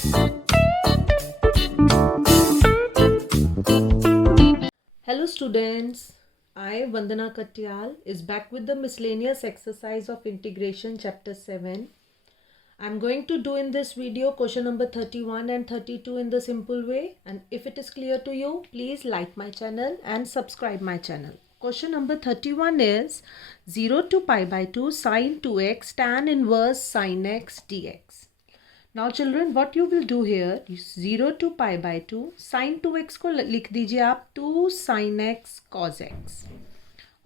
Hello students, I Vandana Katyal is back with the miscellaneous exercise of integration chapter 7. I am going to do in this video question number 31 and 32 in the simple way, and if it is clear to you, please like my channel and subscribe my channel. Question number 31 is 0 to pi by 2 sin 2x tan inverse sin x dx. Now children, what you will do here, 0 to pi by 2 sin 2x को लिख दीजिए आप 2 sin x cos x,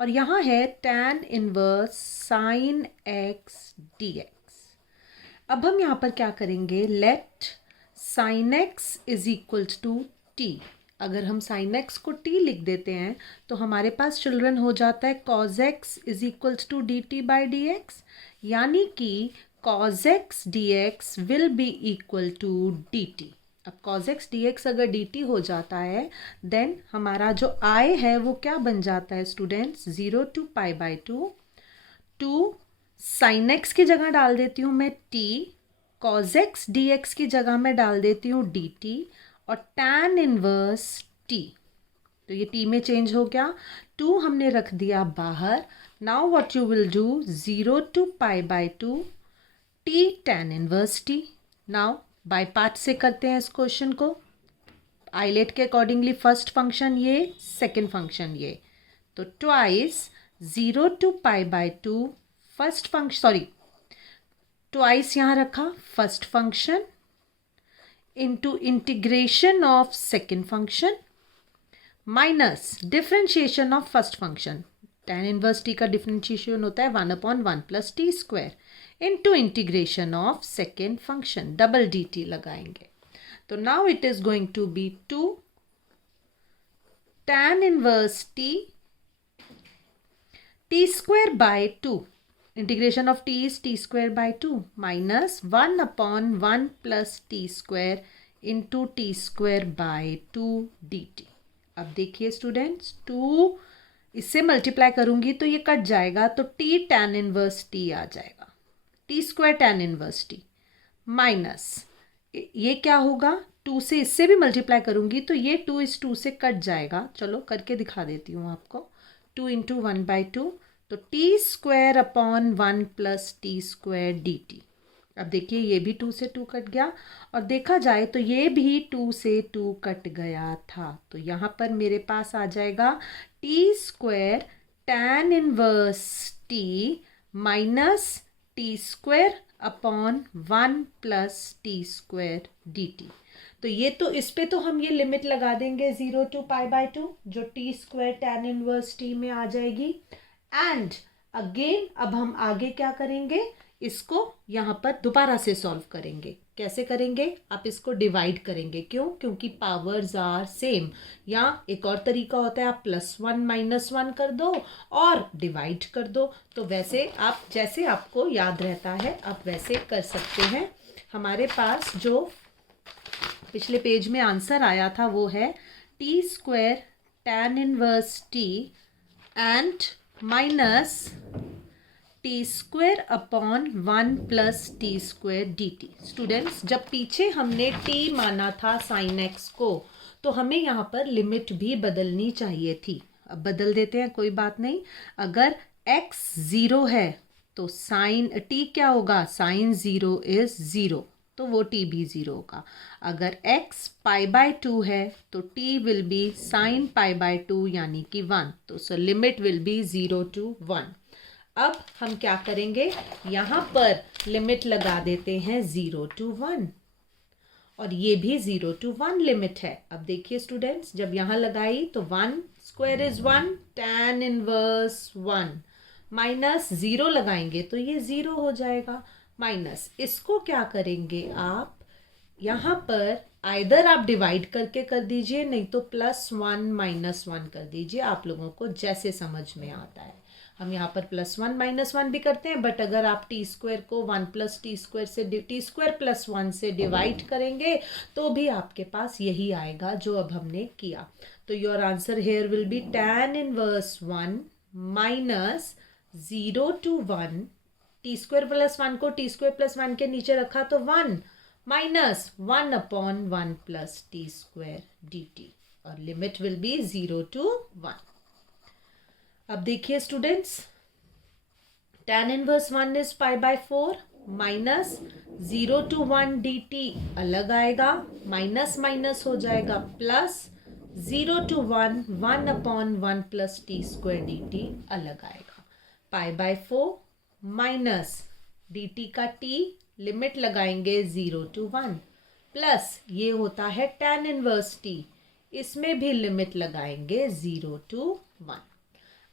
और यहाँ है tan inverse sin x dx. अब हम यहाँ पर क्या करेंगे, let sin x is equals to t. अगर हम sin x को t लिख देते हैं तो हमारे पास चिल्ड्रन हो जाता है cos x is equals to dt by dx, यानी कि cos x dx will be equal to dt. अब cos x dx अगर dt हो जाता है देन हमारा जो I है वो क्या बन जाता है students, 0 to pi by 2 sin x की जगह डाल देती हूँ मैं t, cos x dx की जगह मैं डाल देती हूँ dt, और tan इनवर्स t, तो ये t में चेंज हो गया, 2 हमने रख दिया बाहर. Now what you will do, 0 to pi by 2 t tan inverse t. Now by part से करते हैं इस क्वेश्चन को. आइलेट के अकॉर्डिंगली फर्स्ट फंक्शन ये, सेकंड फंक्शन ये, तो twice 0 to pi by 2 first function, sorry twice यहाँ रखा first function into integration of second function minus differentiation of first function. tan inverse t का डिफरेंशिएशन होता है 1/1 plus T square into integration of second function, double dt लगाएंगे. तो now it is going to be 2 tan inverse t square by 2, integration of t is t square by 2 minus 1/1 plus T square into T square by 2 dt. अब देखिए students, 2 इससे multiply करूंगी तो ये cut जाएगा, तो t tan इनवर्स t आ जाएगा, T square tan inverse t minus ये क्या होगा, 2 से इससे भी मल्टीप्लाई करूंगी तो ये 2 इस 2 से कट जाएगा. चलो करके दिखा देती हूँ आपको. 2 इंटू 1/2, तो T square upon 1 plus T square D T. अब देखिए ये भी 2 से 2 कट गया, और देखा जाए तो ये भी 2 से 2 कट गया था, तो यहाँ पर मेरे पास आ जाएगा T square tan inverse t minus T square upon 1 plus T square D T. तो ये तो इस पे तो हम ये लिमिट लगा देंगे 0 to pi by 2, जो T square tan inverse t में आ जाएगी. एंड अगेन अब हम आगे क्या करेंगे, इसको यहाँ पर दोबारा से सॉल्व करेंगे. कैसे करेंगे, आप इसको डिवाइड करेंगे. क्यों, क्योंकि पावर्स आर सेम. या एक और तरीका होता है, आप +1 -1 कर दो और डिवाइड कर दो. तो वैसे आप जैसे आपको याद रहता है आप वैसे कर सकते हैं. हमारे पास जो पिछले पेज में आंसर आया था वो है T square tan inverse t and minus T square upon 1 plus T square D T. Students, जब पीछे हमने t माना था साइन x को, तो हमें यहाँ पर लिमिट भी बदलनी चाहिए थी. अब बदल देते हैं, कोई बात नहीं. अगर x 0 है तो साइन t क्या होगा, साइन 0 इज 0, तो वो t भी 0 होगा. अगर x π/2 है तो t विल बी साइन π/2 यानी कि 1, तो so limit will be 0 to 1. अब हम क्या करेंगे, यहाँ पर लिमिट लगा देते हैं 0 to 1, और ये भी 0 to 1 लिमिट है. अब देखिए स्टूडेंट्स, जब यहाँ लगाई तो 1 square is 1, tan inverse 1 minus 0 लगाएंगे तो ये 0 हो जाएगा. माइनस इसको क्या करेंगे आप, यहाँ पर आइदर आप डिवाइड करके कर दीजिए, नहीं तो +1 -1 कर दीजिए. आप लोगों को जैसे समझ में आता है. हम यहाँ पर +1 -1 भी करते हैं, बट अगर आप टी स्क्वायर को 1 प्लस टी स्क्वायर से टी स्क्वायर प्लस 1 से डिवाइड करेंगे तो भी आपके पास यही आएगा जो अब हमने किया. तो your answer here will be tan inverse 1 minus 0 to 1, T square plus 1 को टी स्क्वायर प्लस 1 के नीचे रखा तो 1 minus 1 upon 1 plus t square dt और लिमिट विल बी 0 to 1. अब देखिए students, tan inverse 1 is pi by 4 minus 0 to 1 dt अलग आएगा, माइनस माइनस हो जाएगा plus 0 to 1 upon 1 plus t square dt अलग आएगा. पाई बाय 4 माइनस dt का t लिमिट लगाएंगे 0 to 1 प्लस ये होता है tan इनवर्स t, इसमें भी लिमिट लगाएंगे 0 to 1.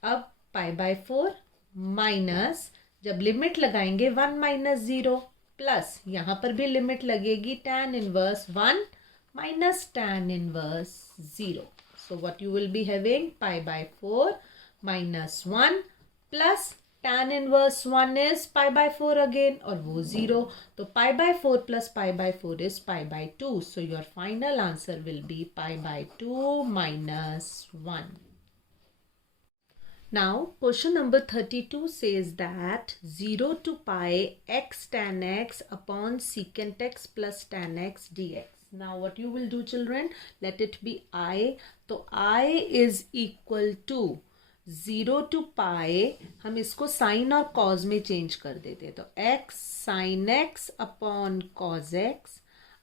अब पाई बाय 4 माइनस जब लिमिट लगाएंगे 1 माइनस 0 प्लस यहाँ पर भी लिमिट लगेगी tan inverse 1 minus tan inverse 0. So what you will be having pi by 4 minus 1 plus tan inverse 1 is pi by 4 again और वो 0. तो pi by 4 plus pi by 4 is pi by 2. So your final answer will be pi by 2 minus 1. Now question number 32 says that 0 to pi x tan x upon secant x plus tan x dx. Now what you will do children, let it be I. तो I is equal to 0 to pi, हम इसको sign और cause में change कर देते हैं. तो x sine x upon cos x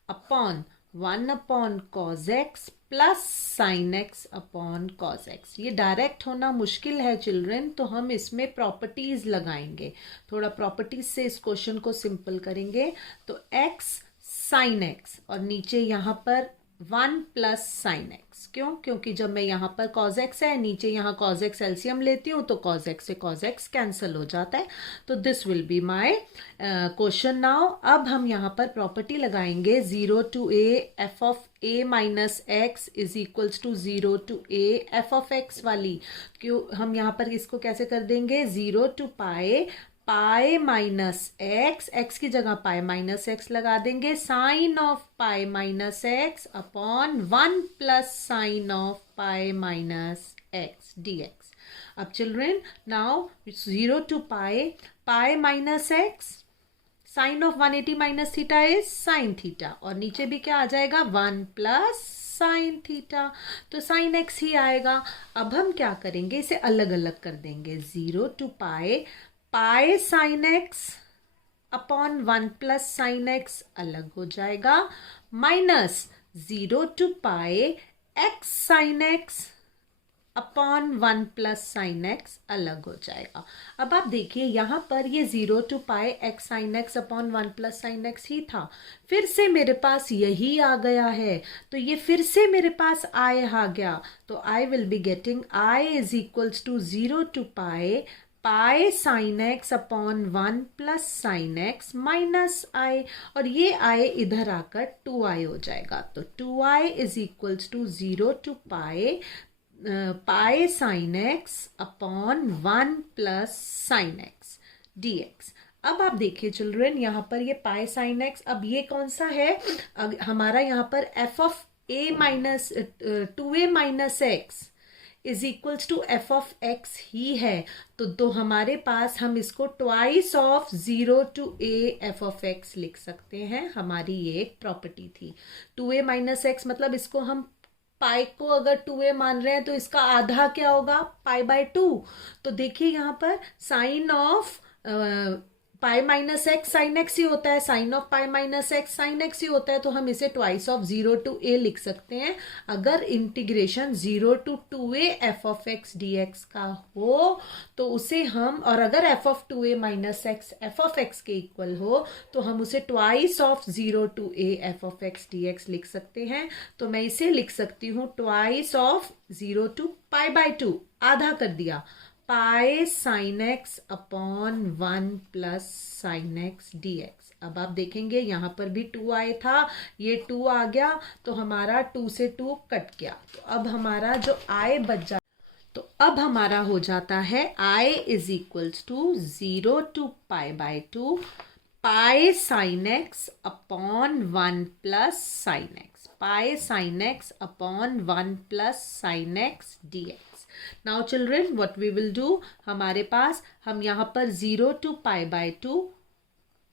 upon 1 upon cos x plus sine x upon cos x. ये डायरेक्ट होना मुश्किल है चिल्ड्रन, तो हम इसमें प्रॉपर्टीज लगाएंगे. थोड़ा प्रॉपर्टीज से इस क्वेश्चन को सिंपल करेंगे. तो x साइन x और नीचे यहाँ पर 1 प्लस साइन x. क्यों? क्योंकि जब मैं यहाँ पर cos x है, नीचे यहाँ cos x एलसीएम लेती हूँ तो cos x से cos x कैंसिल हो जाता है. तो this will be my question now. अब हम यहाँ पर प्रॉपर्टी लगाएंगे 0 to a f of a minus x is equals to 0 to a f of x वाली. क्यों हम यहाँ पर इसको कैसे कर देंगे? 0 to pi minus x, x की जगह पाई माइनस एक्स लगा देंगे, sine of pi minus x upon 1 plus sine of pi minus x dx. अब children now 0 to pi minus x, sine of 180 minus theta is sine theta और नीचे भी क्या आ जाएगा 1 प्लस साइन थीटा. तो साइन एक्स ही आएगा. अब हम क्या करेंगे, इसे अलग अलग कर देंगे. 0 to pi sine x upon 1 plus sine x अलग हो जाएगा, minus 0 to pi x sine x upon 1 plus sine x अलग हो जाएगा. अब आप देखिए यहाँ पर ये 0 to pi x sine x upon 1 plus sine x ही था, फिर से मेरे पास यही आ गया है, तो ये फिर से मेरे पास आई आ गया. तो I will be getting I is equals to 0 to pi sine x upon 1 plus sine x minus I, और ये आई इधर आकर 2i हो जाएगा. तो 2i is equals to 0 to pi sine x upon 1 plus sine x dx. अब आप देखिए चिल्ड्रन यहाँ पर ये पाई साइन एक्स, अब ये कौन सा है? हमारा यहाँ पर f of a minus 2a minus x is equals to f of x ही है. तो हमारे पास हम इसको twice of 0 to a f of x लिख सकते हैं. हमारी ये एक प्रॉपर्टी थी. 2a माइनस एक्स मतलब इसको हम पाई को अगर 2a मान रहे हैं तो इसका आधा क्या होगा? Pi by 2. तो देखिए यहाँ पर sine of pi minus x sine x ही होता है, sine of pi minus x sine x ही होता है, तो हम इसे ट्वाइस ऑफ 0 to a लिख सकते हैं. अगर integration 0 to 2a F of x dx का हो तो उसे हम, और अगर F of 2a minus x F of x के इक्वल हो तो हम उसे twice of 0 to a f of x dx लिख सकते हैं. तो मैं इसे लिख सकती हूँ twice of 0 to pi by 2, आधा कर दिया, पाई sine x upon 1 plus sine x dx. अब आप देखेंगे यहाँ पर भी 2 आए था, ये 2 आ गया तो हमारा 2 से 2 कट गया. तो अब हमारा जो i बच जाता, तो अब हमारा हो जाता है i is equals to 0 to pi by 2 pi sine x upon 1 plus sine x, pi sine x upon 1 plus sine x dx. Now children what we will do, हमारे पास हम यहाँ पर 0 to पाई बाय 2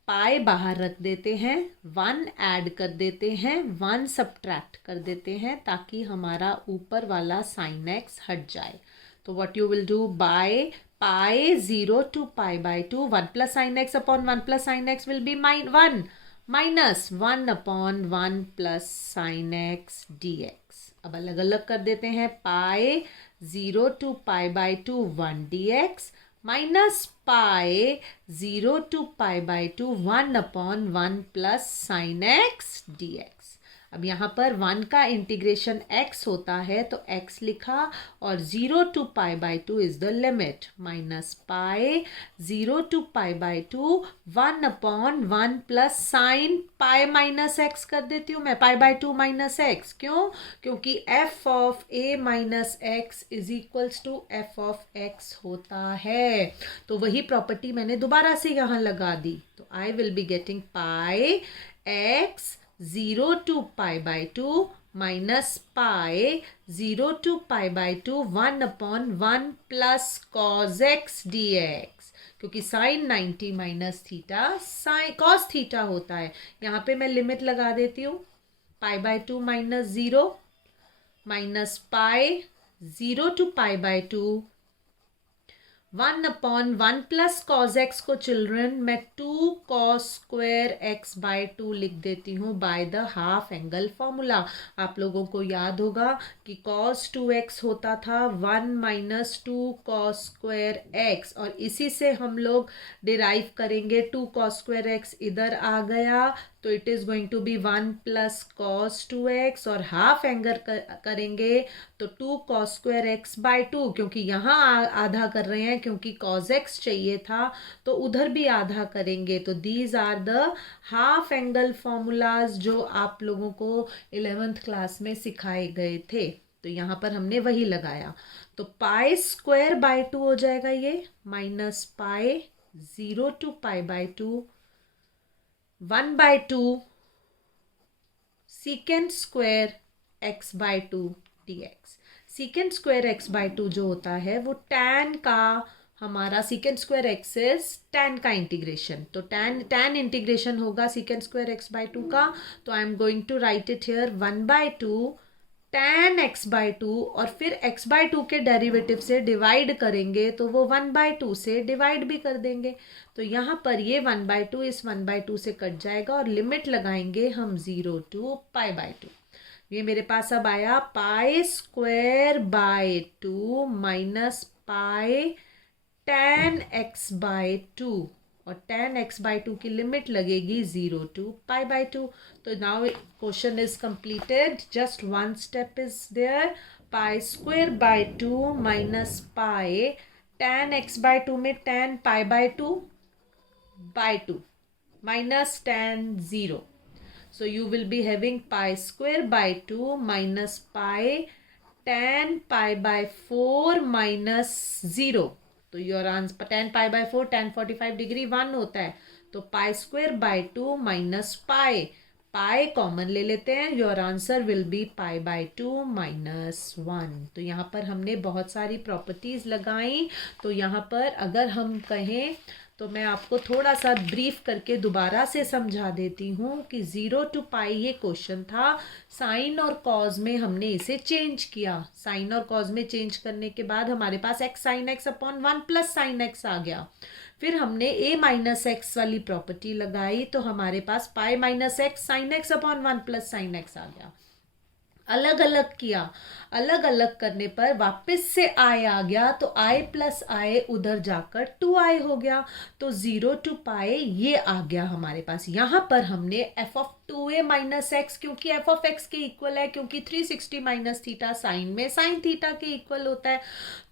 पाई बाहर रख देते हैं, 1 add कर देते हैं, 1 सब्ट्रैक्ट कर देते हैं ताकि हमारा ऊपर वाला साइन एक्स हट जाए। तो what you will do, by pi 0 to pi by 2, 1 plus sine x upon 1 plus sine x will be 1 minus 1 upon 1 plus sine x d x. अब अलग अलग कर देते हैं, पाई 0 to pi by 2 1 D x minus pi 0 to pi by 2 1 upon 1 plus sine x d x. अब यहाँ पर 1 का इंटीग्रेशन x होता है तो x लिखा और 0 to pi by 2 is the limit, minus pi 0 to pi by 2 1 upon 1 plus sine pi minus x कर देती हूँ मैं, पाई बाय 2 माइनस एक्स। क्यों? क्योंकि f of a minus x is equals to f of x होता है। तो वही प्रॉपर्टी मैंने दोबारा से यहाँ लगा दी, तो I will be getting pi x 0 to pi by 2 minus pi 0 to pi by 2 1 upon 1 plus cos x d x, क्योंकि sine 90 minus theta sine cos theta होता है। यहाँ पे मैं लिमिट लगा देती हूँ, pi by 2 minus 0 minus pi 0 to pi by 2 1 upon 1 plus cos x को चिल्ड्रन मैं 2 कॉस स्क्वायर एक्स बाय 2 लिख देती हूँ by the half angle formula. आप लोगों को याद होगा कि कॉस 2x होता था 1 माइनस 2 कॉस स्क्वायर एक्स, और इसी से हम लोग डिराइव करेंगे 2 कॉस स्क्वायर एक्स इधर आ गया तो it is going to be 1 plus cos 2x, और हाफ एंगल करेंगे तो 2 कॉस स्क्वायर एक्स बाय 2, क्योंकि यहाँ आधा कर रहे हैं क्योंकि कॉस एक्स चाहिए था तो उधर भी आधा करेंगे। तो these are the half angle formulas जो आप लोगों को 11th क्लास में सिखाए गए थे, तो यहाँ पर हमने वही लगाया। तो पाई स्क्वायर बाय 2 हो जाएगा ये, minus pi 0 to pi by 2 1 by 2 secant square x by 2 d x. Secant square x by 2 जो होता है वो टैन का, हमारा secant square x is tan का इंटीग्रेशन, तो टैन इंटीग्रेशन होगा सीकेंड स्क्वायर एक्स बाय 2 का। तो I am going to write it here 1 by 2 tan x by 2, और फिर एक्स बाय 2 के डेरिवेटिव से डिवाइड करेंगे तो वो 1 बाय 2 से डिवाइड भी कर देंगे। तो यहाँ पर ये 1 बाय 2 इस 1 बाय 2 से कट जाएगा और लिमिट लगाएंगे हम 0 to पाई बाय 2। ये मेरे पास अब आया pi square by 2 minus pi tan x by 2, और टैन एक्स बाय 2 की लिमिट लगेगी 0 to पाई बाय 2। तो now question is completed, just one step is there. Pi square by 2 minus pi tan x by 2 में tan pi by 2 by 2 minus tan 0. So you will be having pi square by 2 minus pi tan pi by 4 minus 0. तो your answer tan pi by 4 tan 45 degree 1 होता है, तो पाई square by 2 minus pi common ले लेते हैं, your answer will be pi by 2 minus 1। तो यहाँ पर हमने बहुत सारी प्रॉपर्टीज लगाई। तो यहाँ पर अगर हम कहें तो मैं आपको थोड़ा सा ब्रीफ करके दोबारा से समझा देती हूँ कि 0 to पाई ये क्वेश्चन था, साइन और कॉज में हमने इसे चेंज किया। साइन और कॉज में चेंज करने के बाद हमारे पास x sine x upon 1 plus sine x आ गया। फिर हमने a माइनस एक्स वाली प्रॉपर्टी लगाई तो हमारे पास pi minus x sine x upon 1 plus sine x आ गया। अलग अलग किया, अलग अलग करने पर वापस से i आ गया, तो i प्लस i उधर जाकर 2i हो गया। तो 0 to पाई ये आ गया हमारे पास। यहाँ पर हमने f of 2a minus x, क्योंकि f ऑफ x के इक्वल है, क्योंकि 360 माइनस थीटा साइन में साइन थीटा के इक्वल होता है,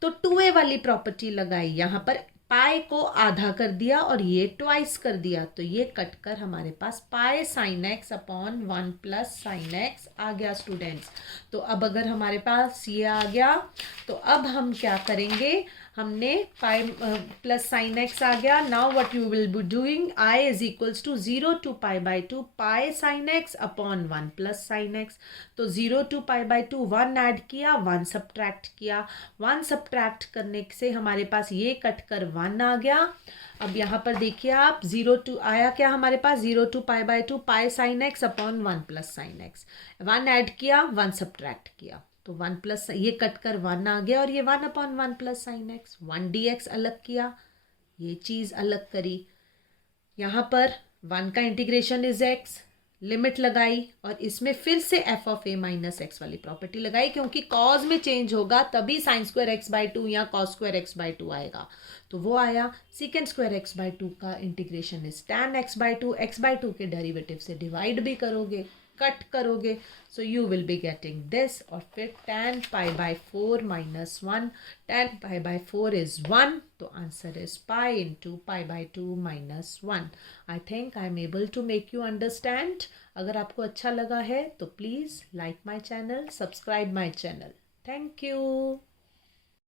तो 2a वाली प्रॉपर्टी लगाई। यहाँ पर पाई को आधा कर दिया और ये ट्वाइस कर दिया, तो ये कट कर हमारे पास pi sine x upon 1 plus sine x आ गया स्टूडेंट्स। तो अब अगर हमारे पास ये आ गया तो अब हम क्या करेंगे, हमने पाई प्लस साइन एक्स आ गया. Now what you will be doing, I is equals to 0 to pi by 2 pi sine x upon 1 plus sine x. तो 0 टू पाई बाई 2 1 ऐड किया, 1 सब्ट्रैक्ट किया. 1 सब्ट्रैक्ट करने से हमारे पास ये कट कर 1 आ गया. अब यहाँ पर देखिए आप, 0 टू आया क्या हमारे पास, 0 to pi by 2 pi sine x upon 1 plus sine x. 1 add किया, 1 सब्ट्रैक्ट किया, तो 1 प्लस ये कट कर 1 आ गया और ये 1 upon 1 plus sine x. 1 D x अलग किया, ये चीज़ अलग करी. यहाँ पर 1 का इंटीग्रेशन इज एक्स, लिमिट लगाई और इसमें फिर से F of A minus x वाली प्रॉपर्टी लगाई, क्योंकि कॉज में चेंज होगा तभी साइन स्क्वायर एक्स बाई 2 या कॉस स्क्वायर एक्स बाई 2 आएगा. तो वो आया. सीकेंड स्क्वायर एक्स बाई 2 का integration is tan x by 2. X by 2 के डेरिवेटिव से डिवाइड भी करोगे, कट करोगे, so you will be getting this. और फिर tan pi by 4 minus 1, tan pi by 4 is 1, तो answer is pi into pi by 2 minus 1. I think I am able to make you understand. अगर आपको अच्छा लगा है तो please like my channel, subscribe my channel. Thank you.